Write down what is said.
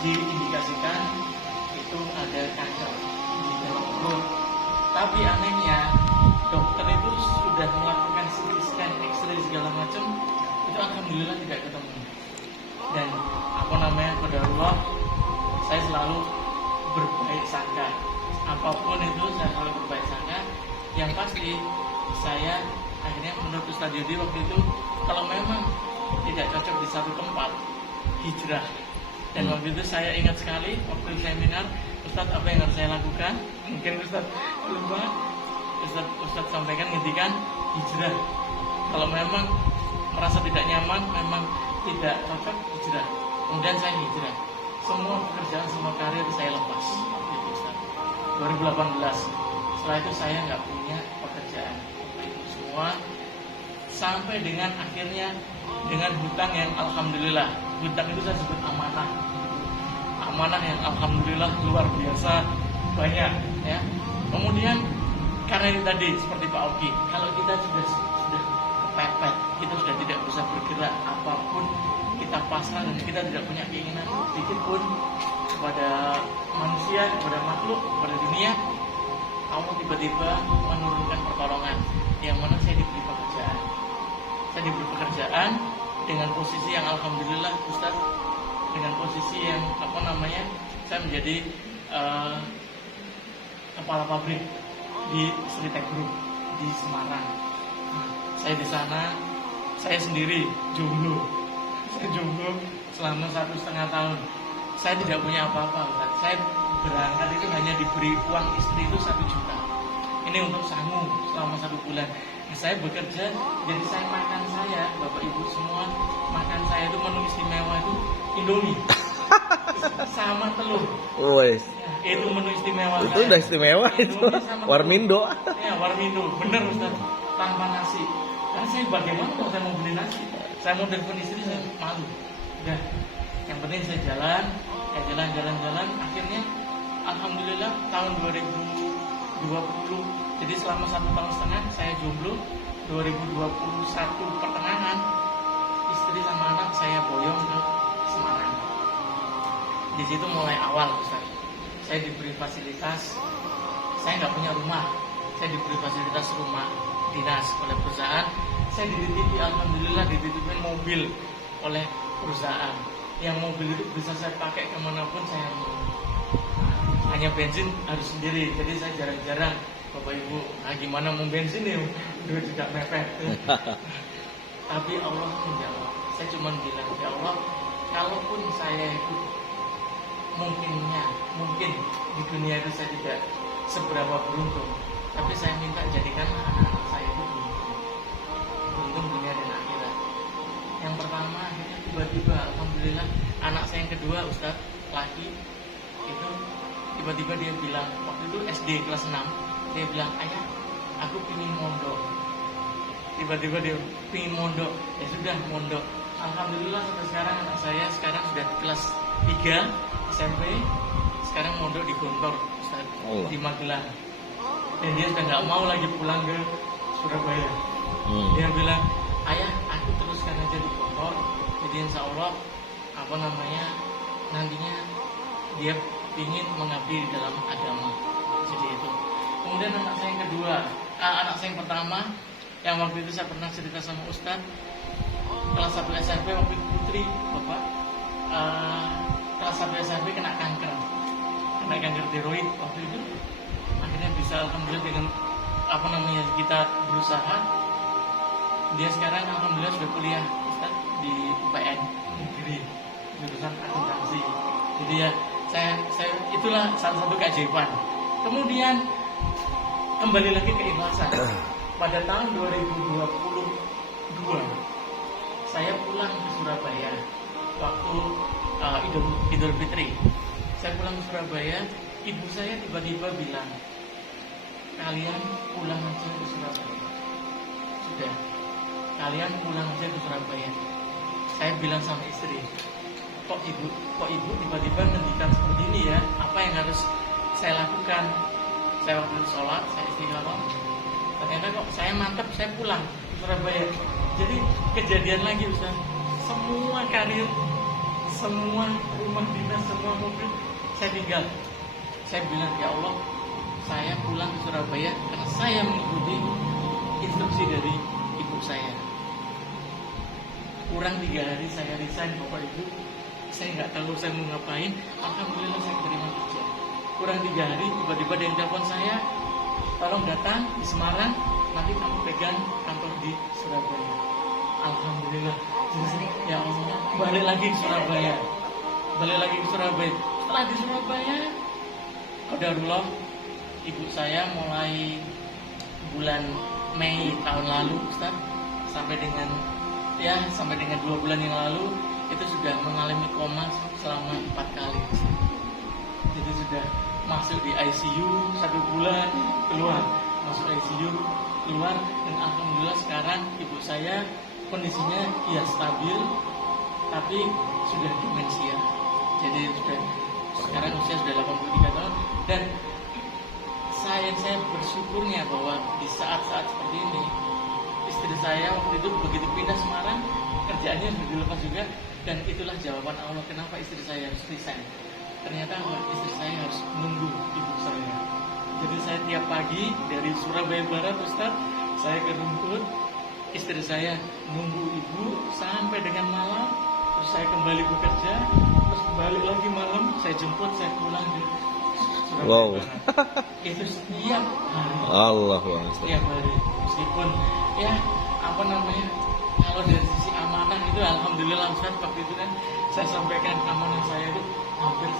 diindikasikan itu ada kanker di dalam perut. Tapi anehnya dokter itu sudah melakukan CT scan, X-ray segala macam, itu alhamdulillah tidak ketemu. Dan pada Allah, saya selalu berbaik sangka. Apapun itu saya selalu berbaik sangka. Yang pasti saya akhirnya menurut Ustadz Yudi waktu itu, kalau memang tidak cocok di satu tempat, hijrah. Dan waktu itu saya ingat sekali waktu seminar, Ustadz apa yang harus saya lakukan? Mungkin Ustadz lupa. Ustadz sampaikan ngendikan hijrah. Kalau memang merasa tidak nyaman, memang tidak cocok, hijrah. Kemudian saya hijrah. Semua pekerjaan, semua karir saya lepas. Gitu, Ustadz. 2018. Setelah itu saya nggak punya pekerjaan. Itu semua sampai dengan akhirnya dengan hutang yang alhamdulillah. Hutang itu saya sebut amanah. Amanah yang alhamdulillah luar biasa banyak, ya. Kemudian karena itu tadi seperti Pak Oki, kalau kita sudah kepepet, kita sudah tidak bisa bergerak, apapun kita pasrah dan kita tidak punya keinginan sedikit pun kepada manusia, kepada makhluk, kepada dunia, Allah tiba-tiba menurunkan pertolongan. Yang mana saya diberi pekerjaan. Saya diberi pekerjaan dengan posisi yang alhamdulillah Ustaz, dengan posisi yang saya menjadi kepala pabrik di Sritek Group di Semarang. Saya di sana, saya sendiri jomblo. Saya jomblo selama 1,5 tahun. Saya tidak punya apa-apa, Ustaz. Saya berangkat itu hanya diberi uang istri itu 1 juta. Ini untuk sangu selama 1 bulan. Nah, saya bekerja, jadi saya makan saya, Bapak Ibu semua, makan saya itu menu istimewa itu Indomie sama telur. Wes. Ya, itu menu istimewa. Itu udah istimewa itu. Warmindo. Ya, Warmindo, bener Ustaz, tanpa nasi. Karena saya bagaimana kalau saya mau beli nasi? Saya mau telepon istri, saya malu. Udah, yang penting saya jalan. Akhirnya, alhamdulillah tahun 2020. Jadi selama 1,5 tahun saya jomblo. 2021 pertengahan, istri sama anak saya boyong ke Semarang. Di situ mulai awal, Ustaz. Saya diberi fasilitas. Saya nggak punya rumah. Saya diberi fasilitas rumah dinas oleh perusahaan. Saya dititipi, alhamdulillah dititipin mobil oleh perusahaan. Yang mobil itu bisa saya pakai kemanapun saya mau. Hanya bensin harus sendiri. Jadi saya jarang-jarang, Bapak Ibu, gimana mau bensin ya? Udah tidak mepet. Tapi Allah menjawab. Saya cuma bilang, ya Allah, kalaupun saya itu mungkin di dunia itu saya tidak seberapa beruntung, tapi saya minta jadikanlah anak-anak saya itu beruntung dunia dan akhirat. Yang pertama akhirnya tiba-tiba alhamdulillah anak saya yang kedua, Ustaz, laki itu tiba-tiba dia bilang, waktu itu SD kelas 6, dia bilang, ayah aku pingin mondok. Tiba-tiba dia pingin mondok. Ya sudah, mondok. Alhamdulillah sampai sekarang anak saya sekarang sudah kelas 3 SMP, sekarang mondok di Gontor, Ustaz, di Magelang. Dan dia sudah nggak mau lagi pulang ke Surabaya. Dia bilang, ayah aku teruskan aja di Gontor. Jadi insya Allah nantinya dia ingin mengabdi di dalam agama. Jadi itu. Kemudian anak saya yang kedua, anak saya yang pertama, yang waktu itu saya pernah cerita sama Ustaz, kelas 1 SMP waktu itu putri, Bapak, kelas 1 SMP kena kanker tiroid waktu itu. Akhirnya bisa alhamdulillah dengan kita berusaha, dia sekarang alhamdulillah sudah kuliah, Ustaz, di UPN negeri jurusan akuntansi. Jadi ya saya itulah salah satu keajaiban. Kemudian kembali lagi ke ikhlasan. Pada tahun 2022 saya pulang ke Surabaya waktu Idul Fitri. Saya pulang ke Surabaya, ibu saya tiba-tiba bilang, kalian pulang aja ke Surabaya. Sudah, kalian pulang aja ke Surabaya. Saya bilang sama istri, kok ibu tiba-tiba ngendikan seperti ini ya? Apa yang harus saya lakukan? Saya waktu sholat, saya istighfar. Ternyata kok saya mantap, saya pulang ke Surabaya. Jadi kejadian lagi, Ustaz. Semua karir semua rumah dinas, semua mobil saya tinggal. Saya bilang, ya Allah, saya pulang ke Surabaya karena saya mengikuti instruksi dari ibu saya. Kurang 3 hari saya resign, Bapak Ibu. Saya nggak tahu saya mau ngapain. Alhamdulillah saya terima kerja. Kurang 3 hari tiba-tiba ada yang telepon saya, tolong datang di Semarang, nanti kamu pegang kantor di Surabaya. Alhamdulillah. Ya Allah, balik lagi ke Surabaya. Setelah di Surabaya, qadarullah, ibu saya mulai bulan Mei tahun lalu, Ustaz, sampai dengan 2 bulan yang lalu itu sudah mengalami koma selama 4 kali. Jadi sudah masuk di ICU 1 bulan, keluar, masuk ICU, keluar, dan alhamdulillah sekarang ibu saya kondisinya ya stabil, tapi sudah demensia. Jadi sekarang usia sudah 83 tahun, dan saya bersyukurnya bahwa di saat-saat seperti ini istri saya waktu itu begitu pindah Semarang, kerjaannya sudah dilepas juga, dan itulah jawaban Allah kenapa istri saya harus resign. Ternyata istri saya harus nunggu ibu saya. Jadi saya tiap pagi dari Surabaya Barat, Ustaz, saya ke Rumput, istri saya nunggu ibu sampai dengan malam, terus saya kembali bekerja, terus balik lagi malam, saya jemput, saya pulang di Surabaya Wow. Barat. Itu setiap hari. Allah Bang. Setiap hari, meskipun ya kalau dari sisi amanah itu alhamdulillah Ustaz, waktu itu kan saya sampaikan amanah saya itu hampir